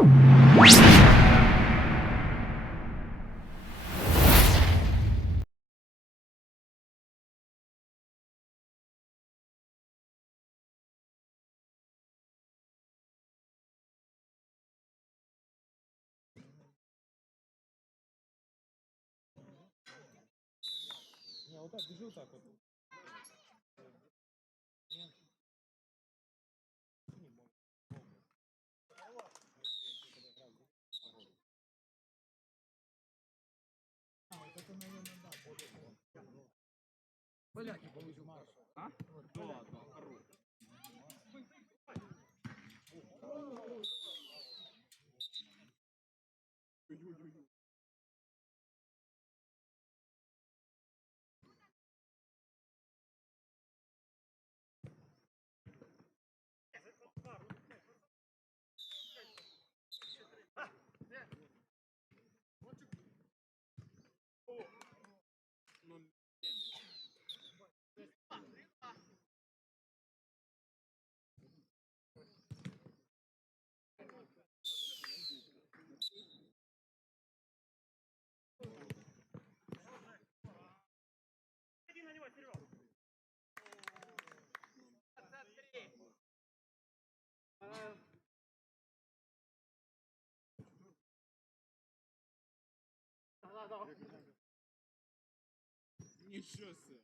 Не, вот так, держи вот так вот. Поляки марш. А? Да, да, Ничего себе.